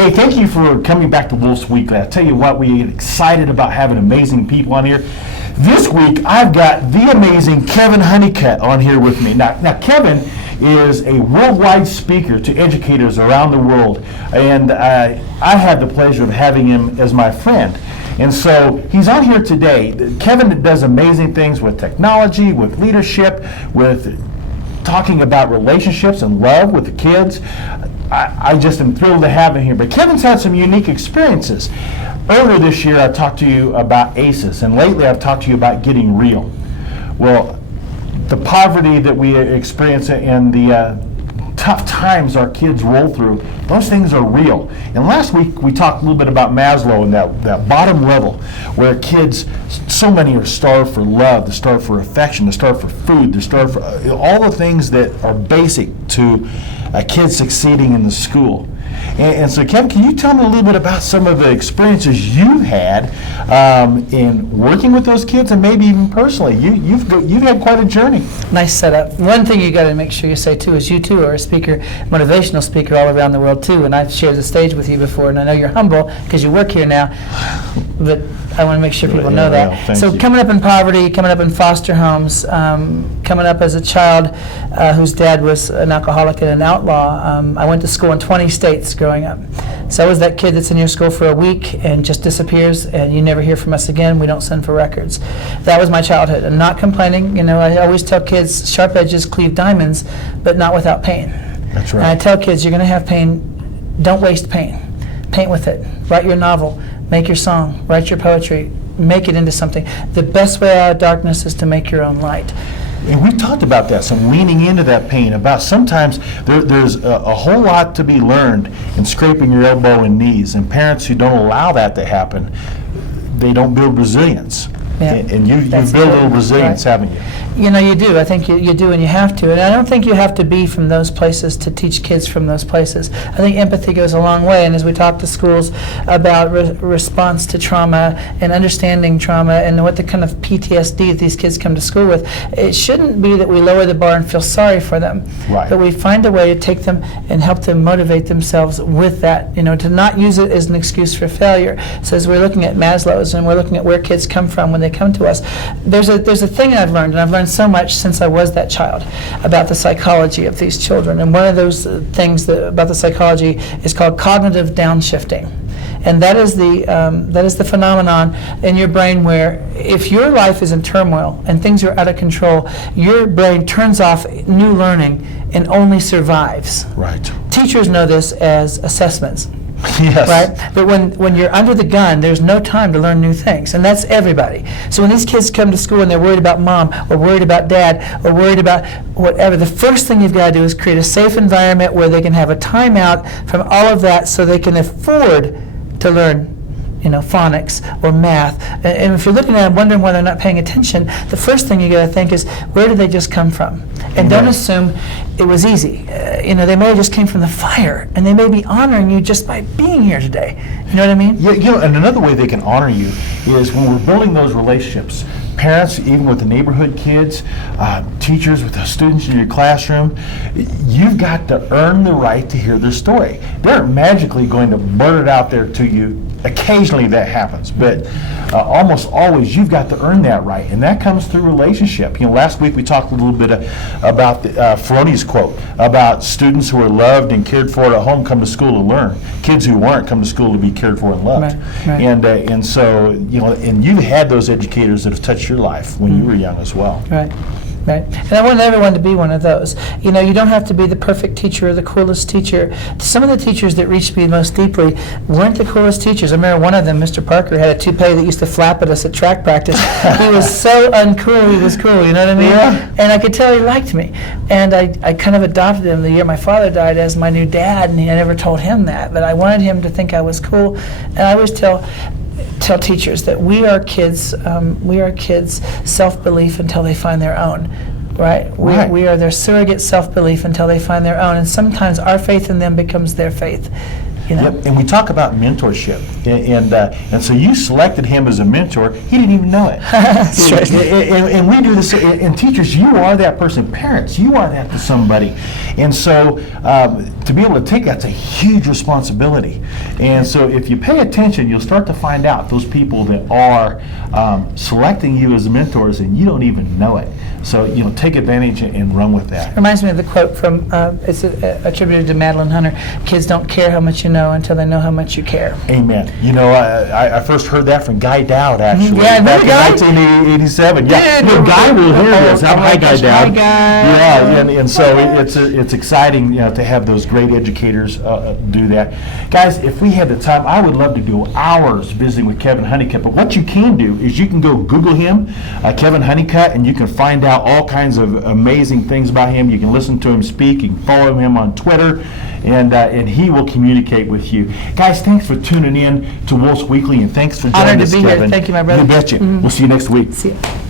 Hey, thank you for coming back to Woolf Weekly. I tell you what, we get excited about having amazing people on here. This week, I've got the amazing Kevin Honeycutt on here with me. Now Kevin is a worldwide speaker to educators around the world, and I had the pleasure of having him as my friend. And so he's on here today. Kevin does amazing things with technology, with leadership, with talking about relationships and love with the kids. I just am thrilled to have him here. But Kevin's had some unique experiences. Earlier this year, I talked to you about ACEs, and lately I've talked to you about getting real. Well, the poverty that we experience and the tough times our kids roll through, those things are real. And last week we talked a little bit about Maslow and that bottom level where kids, so many are starved for love, they're starved for affection, they're starved for food, they're starved for all the things that are basic to a kid succeeding in the school. And so, Kevin, can you tell me a little bit about some of the experiences you had in working with those kids, and maybe even personally? You've had quite a journey. Nice setup. One thing you got to make sure you say too is you too are a speaker, motivational speaker all around the world too. And I've shared the stage with you before, and I know you're humble because you work here now. But I want to make sure people know that. Well, so coming up in poverty, coming up in foster homes, coming up as a child whose dad was an alcoholic and an outlaw. I went to school in 20 states growing up. So I was that kid that's in your school for a week and just disappears, and you never hear from us again. We don't send for records. That was my childhood. I'm not complaining. You know, I always tell kids, sharp edges cleave diamonds, but not without pain. That's right. And I tell kids, you're going to have pain. Don't waste pain. Paint with it. Write your novel. Make your song. Write your poetry. Make it into something. The best way out of darkness is to make your own light. And we've talked about that, some leaning into that pain, about sometimes there's a whole lot to be learned in scraping your elbow and knees, and parents who don't allow that to happen, they don't build resilience. Yeah. And you've built a little resilience, right. Haven't you? You know, you do. I think you do, and you have to. And I don't think you have to be from those places to teach kids from those places. I think empathy goes a long way. And as we talk to schools about response to trauma and understanding trauma and what the kind of PTSD that these kids come to school with, it shouldn't be that we lower the bar and feel sorry for them. Right. But we find a way to take them and help them motivate themselves with that, you know, to not use it as an excuse for failure. So as we're looking at Maslow's and we're looking at where kids come from when they come to us, there's a thing I've learned, and I've learned so much since I was that child about the psychology of these children. And one of those things about the psychology is called cognitive downshifting. And that is the phenomenon in your brain where if your life is in turmoil and things are out of control, your brain turns off new learning and only survives. Right. Teachers know this as assessments. Yes. Right? But when you're under the gun, there's no time to learn new things, and that's everybody. So when these kids come to school and they're worried about mom, or worried about dad, or worried about whatever, the first thing you've got to do is create a safe environment where they can have a timeout from all of that so they can afford to learn, you know, phonics or math. And if you're looking at it wondering why they're not paying attention, the first thing you got to think is, where did they just come from? And don't assume it was easy. You know, they may have just came from the fire, and they may be honoring you just by being here today. You know what I mean? Yeah, you know, and another way they can honor you is when we're building those relationships. Parents, even with the neighborhood kids, teachers with the students in your classroom, you've got to earn the right to hear their story. They aren't magically going to blurt it out there to you. Occasionally that happens, but almost always you've got to earn that right, and that comes through relationship. You know, last week we talked a little bit about Filoni's quote about students who are loved and cared for at home come to school to learn. Kids who weren't come to school to be cared for and loved. Right. And so, you know, and you've had those educators that have touched your life when you were young as well. Right. Right. And I want everyone to be one of those. You know, you don't have to be the perfect teacher or the coolest teacher. Some of the teachers that reached me most deeply weren't the coolest teachers. I remember one of them, Mr. Parker, had a toupee that used to flap at us at track practice. He was so uncool, he was cool, you know what I mean? Yeah. And I could tell he liked me. And I kind of adopted him the year my father died as my new dad, and I never told him that. But I wanted him to think I was cool. And I always tell teachers that we are kids' self-belief until they find their own. Right? We are their surrogate self-belief until they find their own, and sometimes our faith in them becomes their faith. You know? Yep. And we talk about mentorship, and so you selected him as a mentor. He didn't even know it. That's right. And we do this. And teachers, you are that person. Parents, you are that to somebody. And so to be able to take that's a huge responsibility. And so if you pay attention, you'll start to find out those people that are selecting you as mentors and you don't even know it. So, take advantage and run with that. Reminds me of the quote from, it's attributed to Madeline Hunter, kids don't care how much you know until they know how much you care. Amen. I first heard that from Guy Dowd, actually, Yeah, back in Guy? 1987. Yeah, Yeah, Guy will hear this. Hi, Guy Dowd. Hi, Guy. Yeah, and so it's exciting, to have those great educators do that. Guys, if we had the time, I would love to go hours visiting with Kevin Honeycutt. But what you can do is you can go Google him, Kevin Honeycutt, and you can find out all kinds of amazing things about him. You can listen to him speak. You can follow him on Twitter, and he will communicate with you. Guys, thanks for tuning in to Woolf Weekly, and thanks for joining Honored us, to be here. Kevin. Thank you, my brother. You betcha. We'll see you next week. See ya.